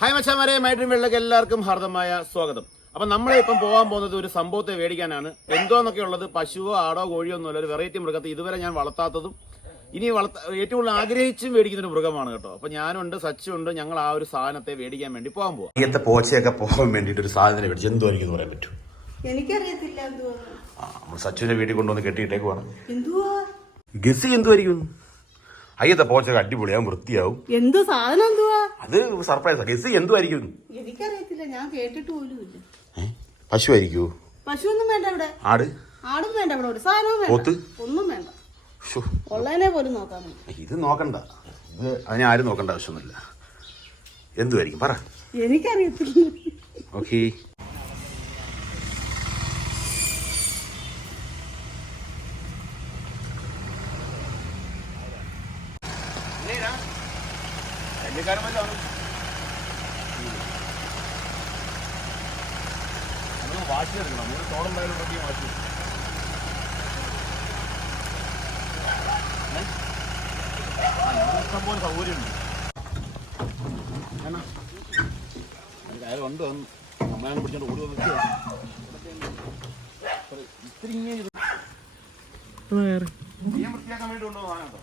Hi മച്ചാമാരെ മൈഡ്രീം വെള്ളക്ക് എല്ലാവർക്കും ഹാർദമായ സ്വാഗതം. അപ്പൊ നമ്മൾ ഇപ്പം പോകാൻ പോകുന്നത് ഒരു സംഭവത്തെ മേടിക്കാനാണ്. എന്തോന്നൊക്കെ ഉള്ളത്? പശുവോ ആടോ കോഴിയോ ഒന്നുമല്ല. ഒരു വെറൈറ്റി മൃഗത്തെ ഇതുവരെ ഞാൻ വളർത്താത്തതും ഇനി വളർത്ത ഏറ്റവും കൂടുതൽ ആഗ്രഹിച്ചും മേടിക്കുന്ന ഒരു മൃഗമാണ് കേട്ടോ. അപ്പൊ ഞാനുണ്ട് സച്ചുണ്ട് ഞങ്ങൾ ആ ഒരു സാധനത്തെ മേടിക്കാൻ വേണ്ടി പോകാൻ പോവാം. ഇങ്ങനത്തെ പോച്ചയൊക്കെ പോകാൻ വേണ്ടിയിട്ട് ഒരു സാധനം മേടിച്ചു എന്തോ എനിക്ക് പറയാൻ പറ്റും. എനിക്കറിയത്തില്ല എന്തുവാ. ആ നമ്മൾ സച്ചുവിന്റെ വീട്ടിൽ കൊണ്ടുവന്ന് കെട്ടിയിട്ടേക്കുവാണ്. പോകണം ഗസി എന്തുമായിരിക്കും അയ്യത്തെ പോച്ചൊക്കെ അടിപൊളിയാവും വൃത്തിയാവും. എന്തു സാധനം എന്തുവാ? അത് സർപ്രൈസ് ഗസ് എന്തുമായിരിക്കും എനിക്കറിയത്തില്ല ഞാൻ കേട്ടിട്ട് പോലും ഇല്ല? പശു ആയിരിക്കുമോ പശുവൊന്നും വേണ്ട ഇവിടെ. ആട്? ആടും വേണ്ട ഇവിടെ ഒരു സാധനവും പോത്ത്? ഒന്നും വേണ്ട. ഉള്ളതിനെ പോലും നോക്കാൻ ഇത് നോക്കണ്ട. ഇത് അതിനെ ആരും നോക്കേണ്ട ആവശ്യമൊന്നുമില്ല. എന്തുമായിരിക്കും പറ. എനിക്കറിയത്തില്ല. ഓക്കെ. ഇഷ്ടംപോലെ സൗകര്യമുണ്ട് കയറുണ്ട് അമ്മയാണ് പിടിച്ചോണ്ട് ഓടി വന്നിട്ട് ഇത്തിരി ചെയ്യാൻ വൃത്തിയാക്കാൻ വേണ്ടി കൊണ്ടുപോകാൻ കേട്ടോ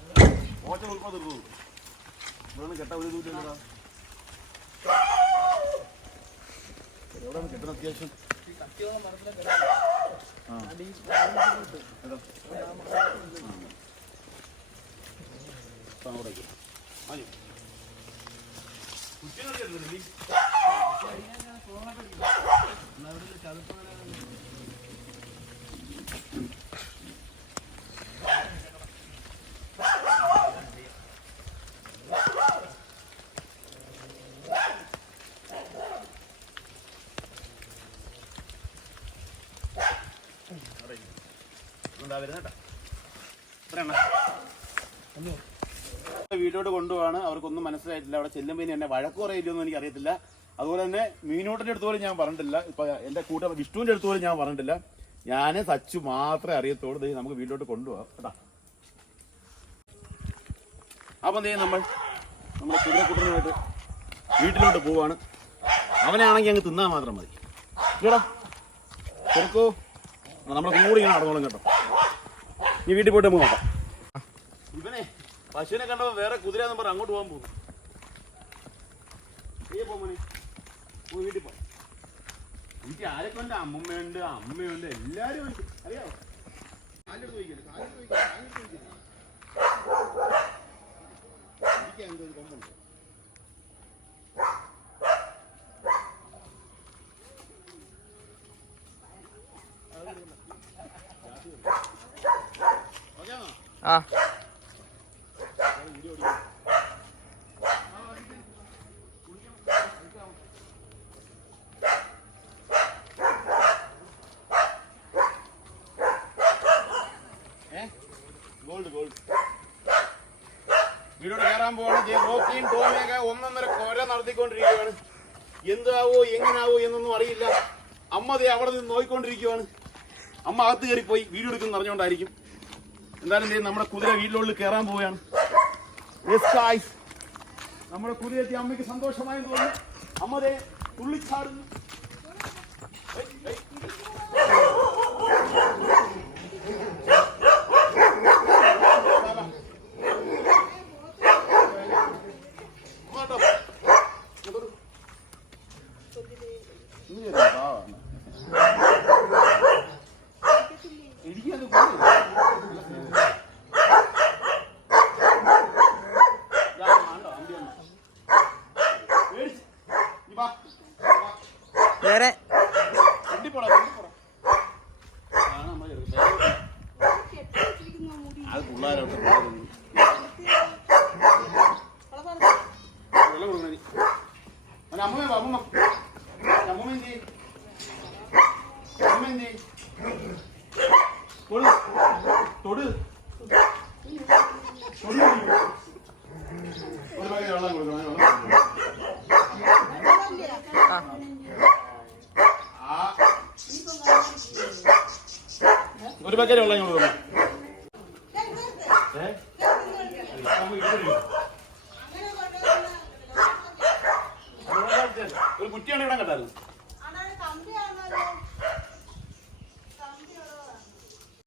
ഓച്ച ഉൾപ്പ തീർന്നു കെട്ട ഒരു ദൂരം എവിടെയാണ് കെട്ടണ അത്യാവശ്യം ആ. എടാ. ആ, അവിടേക്ക്. മതി. വീട്ടിലോട്ട് കൊണ്ടുപോവാണ്. അവർക്കൊന്നും മനസ്സിലായിട്ടില്ല. അവിടെ ചെല്ലുമ്പോൾ എന്നെ വഴക്ക് പറയില്ലെന്ന് എനിക്ക് അറിയത്തില്ല അതുപോലെ തന്നെ മീനൂട്ടിന്റെ അടുത്ത് പോലും ഞാൻ പറഞ്ഞിട്ടില്ല. ഇപ്പൊ എന്റെ കൂട്ട വിഷ്ണുവിന്റെ അടുത്ത് പോലും ഞാൻ പറഞ്ഞിട്ടില്ല. ഞാൻ സച്ചു മാത്രമേ അറിയത്തുള്ളൂ. നമുക്ക് വീട്ടിലോട്ട് കൊണ്ടുപോകാം കേട്ടാ. അപ്പൊ ദേ നമ്മൾ നമ്മുടെ കുതിരക്കുട്ടനുമായിട്ട് വീട്ടിലോട്ട് പോവാണ്. അവനാണെങ്കിൽ അങ്ങ് തിന്നാൻ മാത്രം മതി. കേടാ ചെറുക്കോ നമ്മുടെ കൂടി ഇങ്ങനെ നടന്നോളും കേട്ടോ. നീ വീട്ടിൽ പോയിട്ട് നമുക്ക് നോക്കാം. പശുവിനെ കണ്ടപ്പോ വേറെ കുതിര എന്ന് പറഞ്ഞ് അങ്ങോട്ട് പോകാൻ പോകും നീ പോ മോനെ? പോയി വീട്ടിൽ പോ എനിക്ക് ആരൊക്കെ ഉണ്ട് അമ്മമ്മയുണ്ട് അമ്മയുണ്ട് എല്ലാരും ഉണ്ട്. അറിയാവോ? കാലെടുത്ത് കാലെടുത്ത് ഒരു കൊമ്പുണ്ട്. ആ. ടോമിയൊക്കെ ഒന്നൊന്നര കൊര നടത്തിക്കൊണ്ടിരിക്കുകയാണ് എന്താവോ എങ്ങനാവോ എന്നൊന്നും അറിയില്ല. അമ്മ ദേ അവിടെ നിന്ന് നോയിക്കൊണ്ടിരിക്കുകയാണ് അമ്മ അകത്ത് കയറിപ്പോയി വീഡിയോ എടുക്കുന്ന അറിഞ്ഞുകൊണ്ടായിരിക്കും എന്തായാലും നമ്മുടെ കുതിര വീട്ടിലുള്ളിൽ കയറാൻ പോവുകയാണ്. നമ്മുടെ കുതിരയെത്തി അമ്മയ്ക്ക് സന്തോഷമായി തോന്നുന്നു. അമ്മ ദേ തുള്ളിച്ചാടുന്നു ഏയ്, ഏയ്. ഇങ്ങോട്ടോ. ഇങ്ങോട്ട്. നീ ഒരു പാവാണ്. ഇരിക്കാതെ പോയി. ഇതാ, ആണ്ടോ, അണ്ടി വന്നു. പേടിച്ച്. നീ വാ. വാ. വേറെ വണ്ടി പോടാ, വണ്ടി പോടാ. ആണ് നമ്മ ചെറുക്കൻ. അത് പിള്ളേരോട്ട് വെള്ളം കൊടുക്കണേ നീ. അവന്റെ അമ്മമ്മ വാ, അമ്മമ്മ അമ്മമ്മ എന്ത് ചെയ്യും? അമ്മ എന്ത് ചെയ്യും? തൊട്. തൊട്. തൊട്. ഒരു പാക്കറ്റ് വെള്ളം കൊടുക്കണം അതിന് വെള്ളം കൊടുക്കണം. ആ. ഒരു പാക്കറ്റ് വെള്ളം ഇങ്ങോട്ട് കൊടുക്കണം ഏ? നമുക്ക് ഇട്ട് തരുമോ? കുറ്റിയാണ് ഇവിടെ കേട്ടത്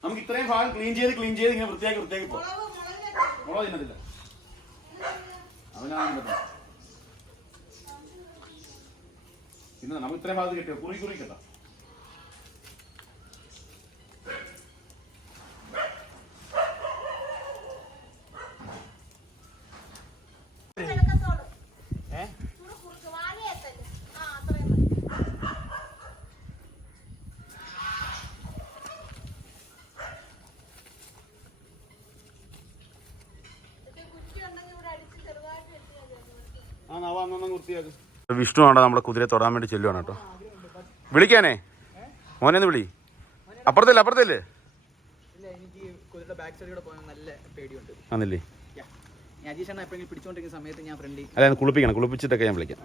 നമുക്ക് ഇത്രയും ഭാഗം ക്ലീൻ ചെയ്ത് ക്ലീൻ ചെയ്ത് ഇങ്ങനെ വൃത്തിയാക്കി വൃത്തിയാക്കി പോകും. മുളക് തിന്നത്തില്ല. അവനാണ് പിന്നെ നമുക്ക് ഇത്രയും ഭാഗത്ത് കിട്ടിയോ? കുറി കുറി കേട്ടോ ആ നവാ അന്നൊന്നും വൃത്തിയാക്കും വിഷ്ണു ആണ് നമ്മുടെ കുതിരയെ തൊടാൻ വേണ്ടി ചെല്ലുവാണ് കേട്ടോ. വിളിക്കാനേ? മോനെ ഒന്ന് വിളി. അപ്പുറത്തല്ലേ അപ്പുറത്തല്ലേ? അല്ല കുളിപ്പിക്കണം. കുളിപ്പിച്ചിട്ടൊക്കെ ഞാൻ വിളിക്കാം.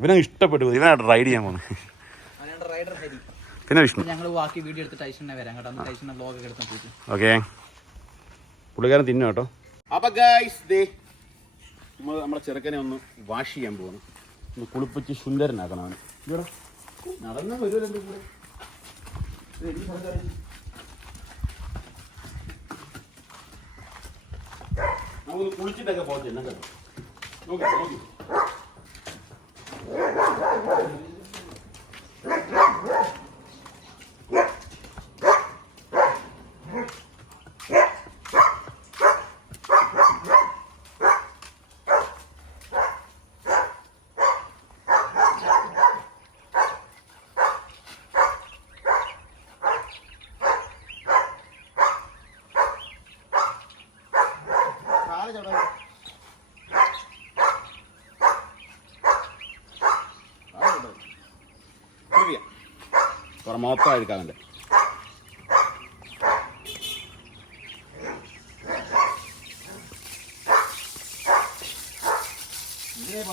ഇവനെ ഇഷ്ടപ്പെട്ടു. ഇവനായിട്ട് റൈഡ് ചെയ്യാൻ പോകുന്നു അവനാണ് റൈഡർ ഹരി പിന്നെ വിഷ്ണു. ഞങ്ങൾ ബാക്കി വീഡിയോ എടുത്ത് ടൈഷനെ വരാം കേട്ടോ. അന്ന് ടൈഷനെ വ്ലോഗ് ഒക്കെ എടുത്തോണ്ടിരിക്കും ഓക്കെ പുള്ളിക്കാരൻ തിന്നു കേട്ടോ. അപ്പൊ ഗൈസ് ദേ നമ്മൾ നമ്മുടെ ചെറുക്കനെ ഒന്ന് വാഷ് ചെയ്യാൻ പോകുന്നു ഒന്ന് കുളിപ്പിച്ച് സുന്ദരനാക്കണം അവന്. നടന്ന വരുമല്ലോ കുളിച്ചിട്ടൊക്കെ പോകട്ടെ കേട്ടോ നോക്കി നോക്കി.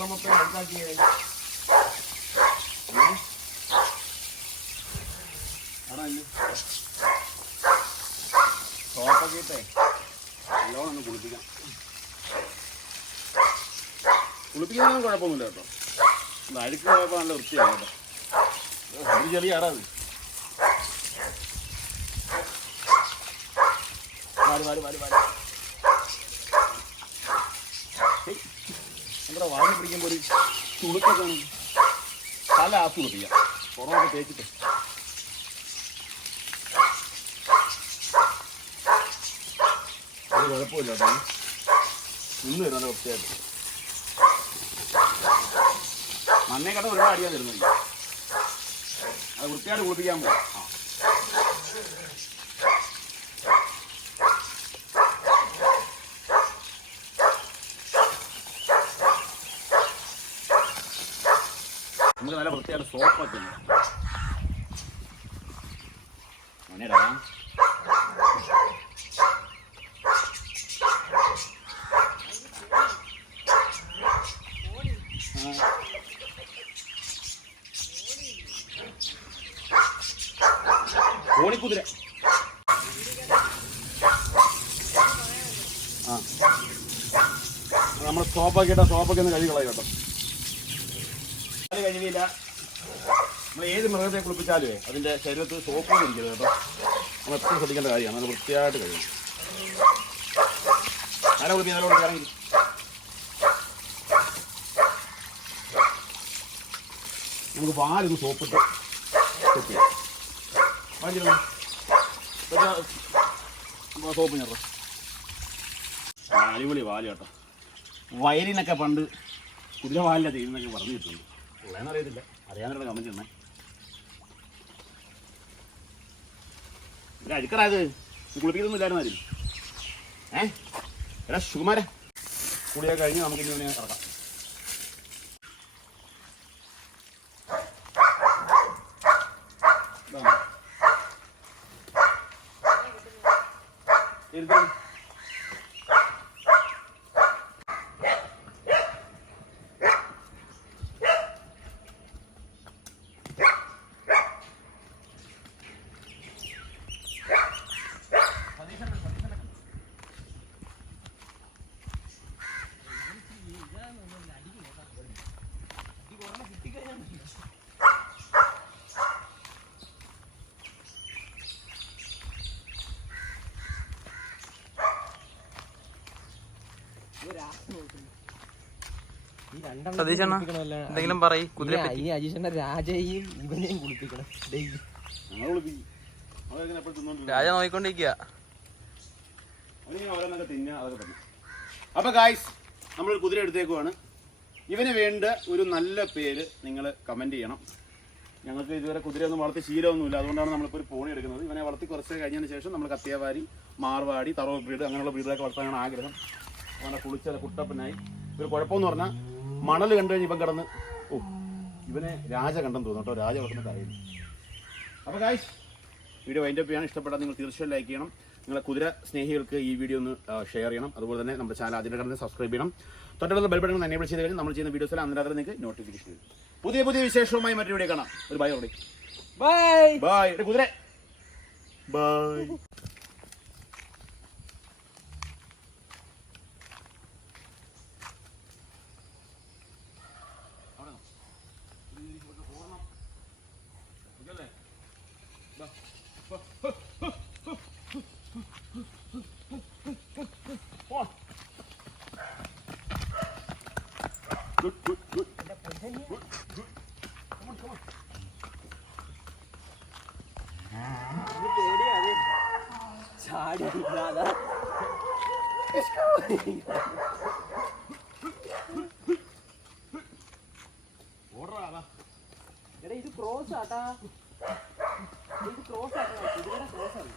മൊത്തം എടുത്താക്കിയേ സോപ്പൊക്കെ കുഴപ്പമൊന്നുമില്ല കേട്ടോ. അഴുക്ക് പോയപ്പോൾ നല്ല വൃത്തിയാണ് കേട്ടോ. ഒരു ചെറിയ അടാ വാടി വാടി വാടി ഹേയ്, നമ്മുടെ വാങ്ങി പിടിക്കുമ്പോൾ ഒരു തുളുക്കൊക്കെ ആണ്. തല ആ തുളുപ്പിക്കാം പുറമൊക്കെ തേച്ചിട്ട്. ഒരു കുഴപ്പമില്ല കേട്ടോ. നിന്ന് നല്ല വൃത്തിയായിട്ട്. മണ്ണേ കട ഒരുപാട് അടിയാൻ തരുന്നില്ല അത് വൃത്തിയായിട്ട് കുളിപ്പിക്കാൻ പോകും നമുക്ക് നല്ല വൃത്തിയായിട്ട് സോപ്പൊക്കെ മണിയടാ കോണിക്കുതിര ആ. നമ്മൾ സോപ്പൊക്കെ ഇട്ടാ സോപ്പൊക്കെ ഒന്ന് കഴുകി കളയും കേട്ടോ. കഴുകിയില്ല. നമ്മൾ ഏത് മൃഗത്തെ കുളിപ്പിച്ചാലും അതിന്റെ ശരീരത്ത് സോപ്പ് ഇരിക്കരുത് കേട്ടോ. നമ്മൾ എപ്പോഴും ശ്രദ്ധിക്കേണ്ട കാര്യമാണ്. നല്ല വൃത്തിയായിട്ട് കഴിയും ആരാ കുളിപ്പി നല്ല കുളിപ്പിക്കാണെങ്കിൽ നമുക്ക് പാലൊന്ന് സോപ്പിട്ട് സെറ്റ് ചെയ്യാം. വാങ്ങിച്ചിരുന്നു സോപ്പ് ഞെറ അടിപൊളി പാൽ കേട്ടോ. വയലിനൊക്കെ പണ്ട് കുതിര തീരുന്നൊക്കെ ചെയ്യുന്നൊക്കെ പറഞ്ഞു കിട്ടുന്നു അറിയാൻ അറിയത്തില്ല അറിയാനുള്ള കമന്റ് തന്നെ ഒരു അഴുക്കറായത് കുളിപ്പിക്കുന്നൊന്നും ഇല്ലായിരുന്നു ആരും. ഏ? എടാ സുകുമാര. കുളിയൊക്കെ കഴിഞ്ഞ് നമുക്ക് ഇനി ഇവനെ ഇറക്കാം ഇതാണ്. സതീശണ്ണ എന്തെങ്കിലും പറയ് കുതിര രാജയും ഇവനെയും കുളിപ്പിക്കണം. രാജ നോക്കിക്കൊണ്ടിരിക്കുക അപ്പൊ ഗായ്സ് നമ്മൾ കുതിര എടുത്തേക്കുവാണ്. ഇവന് വേണ്ട ഒരു നല്ല പേര് നിങ്ങൾ കമന്റ് ചെയ്യണം. ഞങ്ങൾക്ക് ഇതുവരെ കുതിരയൊന്നും വളർത്തി ശീലമൊന്നുമില്ല. അതുകൊണ്ടാണ് നമ്മളിപ്പോൾ ഒരു പോണി എടുക്കുന്നത്. ഇവനെ വളർത്തി കുറച്ച് കഴിഞ്ഞതിന് ശേഷം നമ്മൾ കത്തിയവാരി മാർവാടി തറവ് ബ്രീഡ് അങ്ങനെയുള്ള ബ്രീഡൊക്കെ വളർത്താനാണ് ആഗ്രഹം. അങ്ങനെ കുളിച്ചത് കുട്ടപ്പനായി. ഒരു കുഴപ്പമെന്ന് പറഞ്ഞാൽ മണൽ കണ്ടു കഴിഞ്ഞ് ഇപ്പം കിടന്ന് ഓ ഇവനെ രാജ കണ്ടെന്ന് തോന്നുന്നു കേട്ടോ. രാജ വളർത്തുന്ന കാര്യം. അപ്പോൾ ഗായ്സ് വീഡിയോ വൈൻഡപ്പ് ചെയ്യാൻ ഇഷ്ടപ്പെട്ടാൽ നിങ്ങൾ തീർച്ചയായും ലൈക്ക് ചെയ്യണം. നിങ്ങളെ കുതിര സ്നേഹികൾക്ക് ഈ വീഡിയോ ഒന്ന് ഷെയർ ചെയ്യണം. അതുപോലെ തന്നെ നമ്മുടെ ചാനൽ അതിന്റെ കടന്ന് സബ്സ്ക്രൈബ് ചെയ്യണം. തൊട്ടടുത്ത ബെൽ ബട്ടൺ എനേബിൾ ചെയ്ത് കഴിഞ്ഞാൽ നമ്മൾ ചെയ്യുന്ന വീഡിയോസ് വീഡിയോസിൽ അന്നേരം നിങ്ങൾക്ക് നോട്ടിഫിക്കേഷൻ വരും. പുതിയ പുതിയ വിശേഷവുമായി മറ്റൊരു വീഡിയോ കാണാം. ഒരു ബൈ ഓടി ബൈ ബൈ കുതിരെ. ബൈ ചാടി അതാ It's എടാ ഇത് ക്രോസ് ആട്ടാ. ഇത് ക്രോസ് ആട്ടാ കുതിരയുടെ ക്രോസ് ആണ്